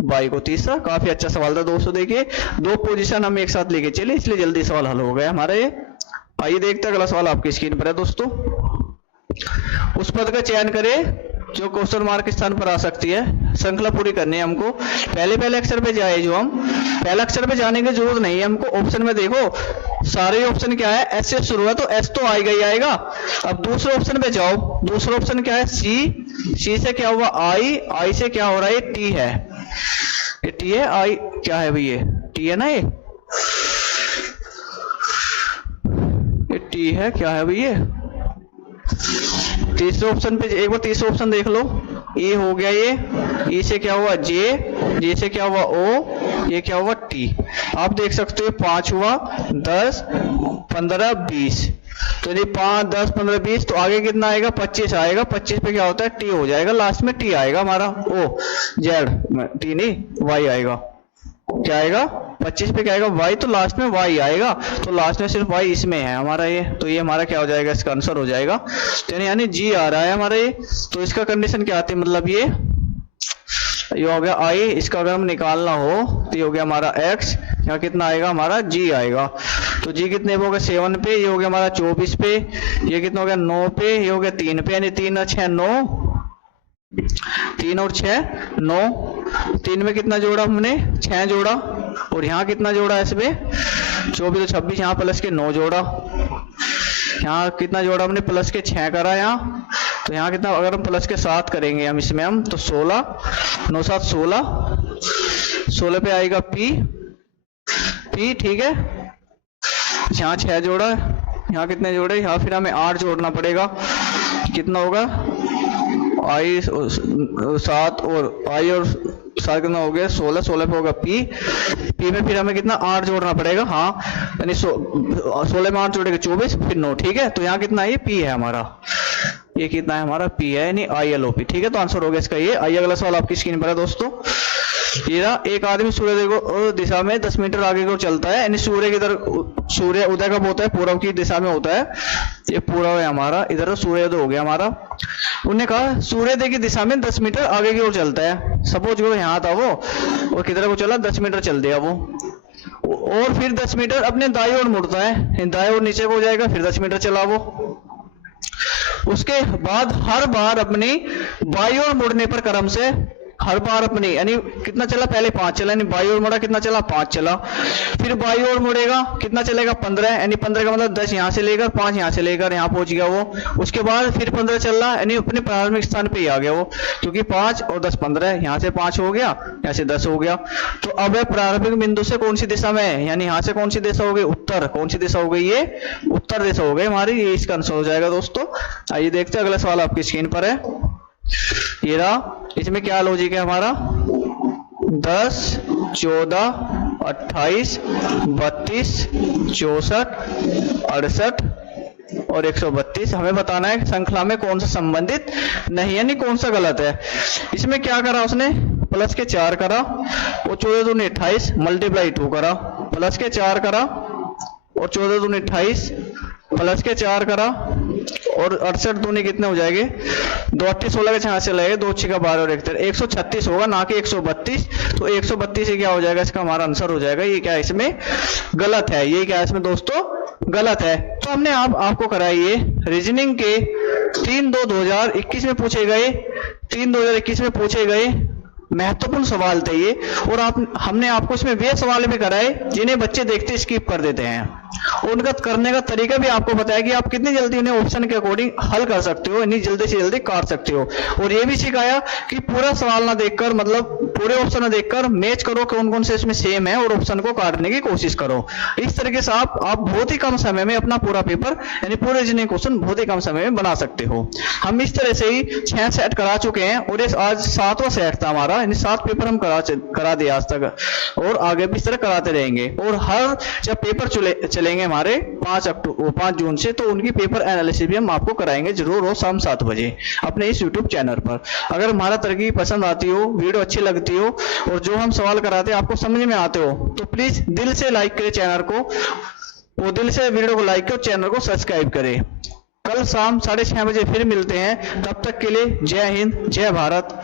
बाई को तीसरा। काफी अच्छा सवाल था दोस्तों, देखिए 2 पोजीशन हम एक साथ लेके चले इसलिए जल्दी सवाल हल हो गया हमारा ये। आइए देखते हैं अगला सवाल आपकी स्क्रीन पर है दोस्तों। उस पद का चयन करें जो क्वेश्चन मार्क स्थान पर आ सकती है। श्रृंखला पूरी करनी है हमको, पहले अक्षर पे जाए, जो हम पहले अक्षर पे जाने की जरूरत नहीं है हमको। ऑप्शन में देखो सारे ऑप्शन क्या है, एस से शुरू है तो एस तो आएगा ही आएगा। अब दूसरे ऑप्शन पे जाओ, दूसरा ऑप्शन क्या है, सी, सी से क्या हुआ आई, आई से क्या हो रहा है, टी है, ये टी है, आई क्या है भाई, ये टी है ना, ये टी है, क्या है भाई ये। तीसरे ऑप्शन पे एक बार तीसरा ऑप्शन देख लो, ए हो गया ये, ई से क्या हुआ जे, जे से क्या हुआ ओ, ये क्या हुआ टी। आप देख सकते हो 5 हुआ, 10 15 20, तो ये 5 10 15 20, तो आगे कितना आएगा, 25 आएगा। 25 पे क्या होता है, टी हो जाएगा, लास्ट में टी आएगा हमारा, ओ जेड टी नहीं वाई आएगा, क्या आएगा 25 पे क्या आएगा वाई, तो लास्ट में वाई आएगा, तो लास्ट में सिर्फ वाई इसमें है हमारा ये, तो ये हमारा क्या हो जाएगा, इसका आंसर हो जाएगा। तो यानी जी आ रहा है हमारा ये, तो इसका कंडीशन क्या आती है, मतलब ये हो गया आई, इसका अगर हम निकालना हो तो ये हो गया हमारा एक्स, यहाँ कितना आएगा हमारा जी आएगा। तो जी कितने पे हो गया 7 पे, ये हो गया हमारा 24 पे, ये कितना हो गया 9 पे, ये हो गया 3 पे, यानी 3 और 6 9, 3 और 6 9, 3 में कितना जोड़ा हमने 6 जोड़ा, और यहाँ कितना जोड़ा है इसमें 24 तो 26, यहाँ प्लस के 9 जोड़ा, यहाँ कितना जोड़ा हमने प्लस के 6 करा यहाँ, तो यहाँ कितना, अगर हम प्लस के 7 करेंगे हम इसमें हम, तो 16 9 7 16, 16 पे आएगा पी, पी ठीक है, यहाँ 6 जोड़ा, यहाँ कितने जोड़े, यहाँ फिर हमें 8 जोड़ना पड़ेगा, कितना होगा आई 7 और आई और 7 कितना हो गया 16, 16 पे होगा पी, पी में फिर हमें कितना 8 जोड़ना पड़ेगा, हाँ यानी 16 में 8 जोड़ेगा 24 फिर 9, ठीक है। तो यहाँ कितना है, ये पी है हमारा, ये कितना है हमारा पी है, यानी आई एल ओ पी, ठीक है। तो आंसर हो गया इसका ये। आइए अगला सवाल आपकी स्क्रीन पर है दोस्तों। ये ना एक आदमी सूर्य दिशा में 10 मीटर आगे को चलता है, यानी सूर्य की इधर, सूर्य उदय कब होता है, पूर्व की दिशा में होता है, ये पूर्व है हमारा, इधर सूर्योदय हो गया हमारा। उन्होंने कहा सूर्योदय की दिशा में 10 मीटर आगे की ओर चलता है, सपोज वो यहाँ था वो, और किधर को चला 10 मीटर चल दिया वो, और फिर 10 मीटर अपने दाईं ओर मुड़ता है, दाईं ओर नीचे को हो जाएगा, फिर 10 मीटर चला वो, उसके बाद हर बार अपनी बाईं ओर मुड़ने पर क्रम से हर बार अपनी, यानी कितना चला, पहले 5 चला, यानी बाईं ओर मुड़ा कितना चला 5 चला, फिर बाईं ओर मुड़ेगा कितना चलेगा 15, यानी 15 का मतलब 10 यहाँ से लेकर 5 यहाँ से लेकर यहाँ पहुंच गया वो, उसके बाद फिर 15 चल रहा, यानी अपने प्रारंभिक स्थान पे ही आ गया वो, क्योंकि 5 और 10 15, यहाँ से 5 हो गया, यहाँ से 10 हो गया। तो अब प्रारंभिक बिंदु से कौन सी दिशा में है, यानी यहाँ से कौन सी दिशा हो गई, उत्तर, कौन सी दिशा हो गई, ये उत्तर दिशा हो गई हमारी, ये इसका आंसर हो जाएगा दोस्तों। आइए देखते हैं अगला सवाल आपकी स्क्रीन पर है, ये रहा, इसमें क्या लॉजिक है हमारा, 10 14 28 32 64 68 और 132, हमें बताना है श्रृंखला में कौन सा संबंधित नहीं, यानी कौन सा गलत है। इसमें क्या करा उसने, प्लस के 4 करा, और 14 दूनी 28 मल्टीप्लाई 2 करा, प्लस के 4 करा, और 14 दूनी 28 प्लस के 4 करा, और 68 दूनी कितने हो जाएंगे 2 8 16 के 6 से लगेगा, 2 6 का 12 और 1 136 होगा, ना कि 132। तो 132 से क्या हो जाएगा, इसका हमारा आंसर हो जाएगा, ये क्या है इसमें गलत है, ये क्या है इसमें दोस्तों गलत है। तो हमने आपको कराई ये रीजनिंग के 3/2/2021 में पूछे गए, 3/2021 में पूछे गए महत्वपूर्ण सवाल थे ये, और हमने आपको इसमें वे सवाल भी कराए जिन्हें बच्चे देखते स्किप कर देते हैं। उनका करने का तरीका भी आपको बताया कि आप कितनी जल्दी उन्हें ऑप्शन के अकॉर्डिंग हल कर सकते हो, इतनी जल्दी से जल्दी काट सकते हो। और ये भी सिखाया कि पूरा सवाल ना देखकर, मतलब पूरे ऑप्शन ना देखकर मैच करो कौन कौन से इसमें सेम है और ऑप्शन को काटने की कोशिश करो। इस तरीके से आप बहुत ही कम समय में अपना पूरा पेपर यानी पूरे रीजनिंग क्वेश्चन बहुत ही कम समय में बना सकते हो। हम इस तरह से ही 6 सेट करा चुके हैं और ये आज 7वां सेट था हमारा, यानी 7 पेपर हम करा दिए आज तक और आगे भी इस तरह कराते रहेंगे। और हर जब पेपर चलेंगे हमारे 5 जून से, तो उनकी पेपर एनालिसिस भी हम आपको कराएंगे जरूर रोज शाम 7 बजे अपने इस यूट्यूब चैनल पर। अगर हमारा तरकीब पसंद आती हो, वीडियो अच्छी लगती हो और जो हम सवाल कराते हैं आपको समझ में आते हो, तो प्लीज दिल से लाइक करें चैनल को, वो दिल से वीडियो को लाइक करें, चैनल को सब्सक्राइब करें। कल शाम 6:30 बजे फिर मिलते हैं, तब तक के लिए जय हिंद, जय भारत।